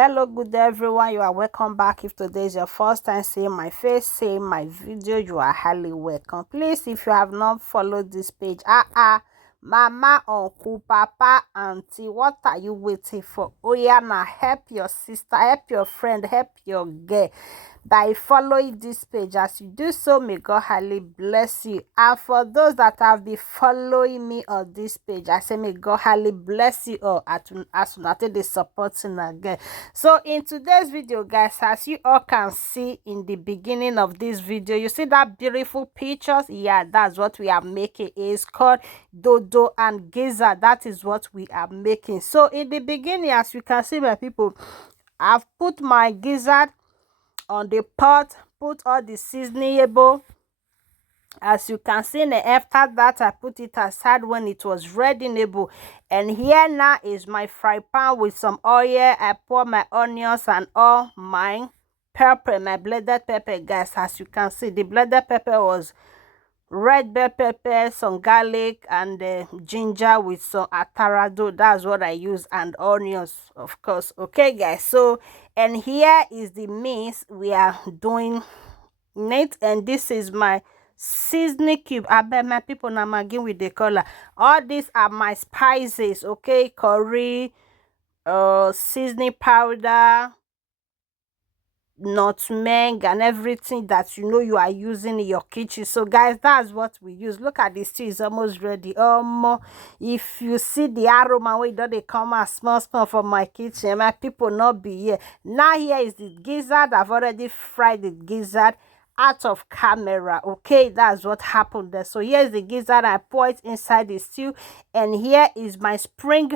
Hello, good day everyone. You are welcome back. If today is your first time seeing my face, seeing my video, you are highly welcome. Please, if you have not followed this page, mama, uncle, papa, auntie, what are you waiting for? Oh yeah, now help your sister, help your friend, help your girl by following this page. As you do so, may God highly bless you. And for those that have been following me on this page, I say may God highly bless you all as soon as they supporting again. So in today's video, guys, as you all can see in the beginning of this video, you see that beautiful pictures. Yeah, that's what we are making. It's called dodo and gizzard. That is what we are making. So in the beginning, as you can see, my people, I've put my gizzard on the pot, put all the seasonable. As you can see, after that I put it aside when it was ready-able. And here now is my fry pan with some oil. I pour my onions and all my pepper, my blended pepper, guys. As you can see, the blended pepper was red bell pepper, some garlic, and ginger with some atarado. That's what I use, and onions, of course. Okay, guys. So, and here is the mix we are doing it, and this is my seasoning cube. I bet my people now again with the color. All these are my spices. Okay, curry, seasoning powder, nutmeg, and everything that you know you are using in your kitchen. So guys, that's what we use. Look at this, stew is almost ready. If you see the aroma way that they come as small from my kitchen, my people not be here now. Here is the gizzard. I've already fried the gizzard out of camera. Okay, that's what happened there. So here's the gizzard. I pour it inside the stew, and here is my spring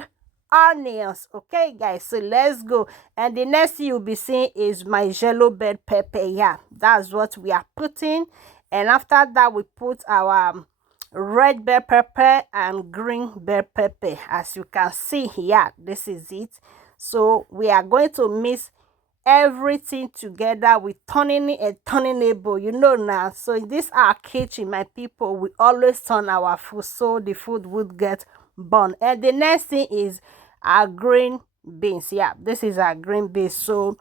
onions. Okay, guys, so let's go. And the next thing you'll be seeing is my yellow bell pepper. Yeah, that's what we are putting. And after that, we put our red bell pepper and green bell pepper. As you can see here, this is it. So we are going to mix everything together with turning it and turnable, you know now. So in this our kitchen, my people, we always turn our food so the food would get burned. And the next thing is our green beans. Yeah, this is our green beans. So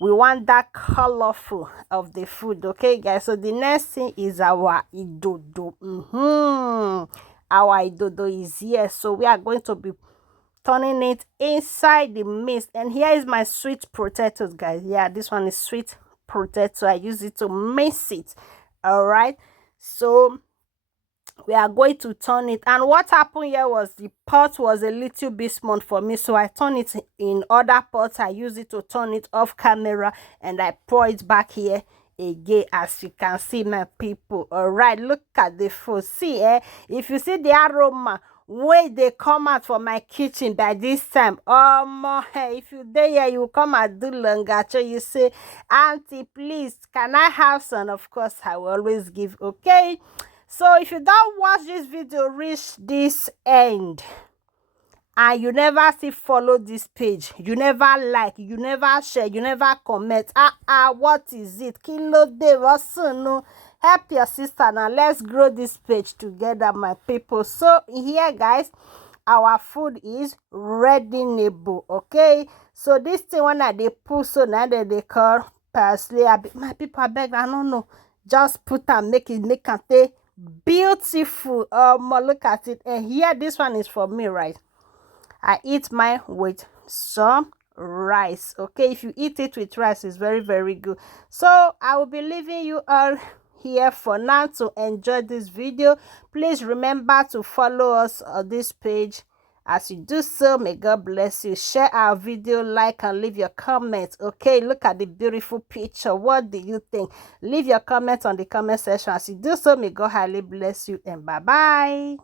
we want that colorful of the food. Okay, guys. So the next thing is our idodo. Our idodo is here. So we are going to be turning it inside the mix. And here is my sweet potatoes, guys. Yeah, this one is sweet potato. I use it to mix it. All right. So we are going to turn it. And what happened here was the pot was a little bit small for me, so I turn it in other pots. I use it to turn it off camera, and I pour it back here again, as you can see, my people. All right, look at the food. See, if you see the aroma when they come out from my kitchen by this time, if you there here, you come and do longer. So you say, auntie, please, can I have some? Of course, I will always give. Okay. So if you don't watch this video reach this end and you never see follow this page, you never like, you never share, you never comment, what is it? Kilo de no. Help your sister now. Let's grow this page together, my people. So here, guys, our food is ready-able. Okay, so this thing when they put, so now they call parsley. My people, I beg, I don't know, just put and make it beautiful. Look at it. And here, this one is for me, right? I eat mine with some rice. Okay, if you eat it with rice, it's very, very good. So I will be leaving you all here for now to enjoy this video. Please remember to follow us on this page. As you do so, may God bless you. Share our video, like, and leave your comments. Okay, look at the beautiful picture. What do you think? Leave your comments on the comment section. As you do so, may God highly bless you, and bye-bye.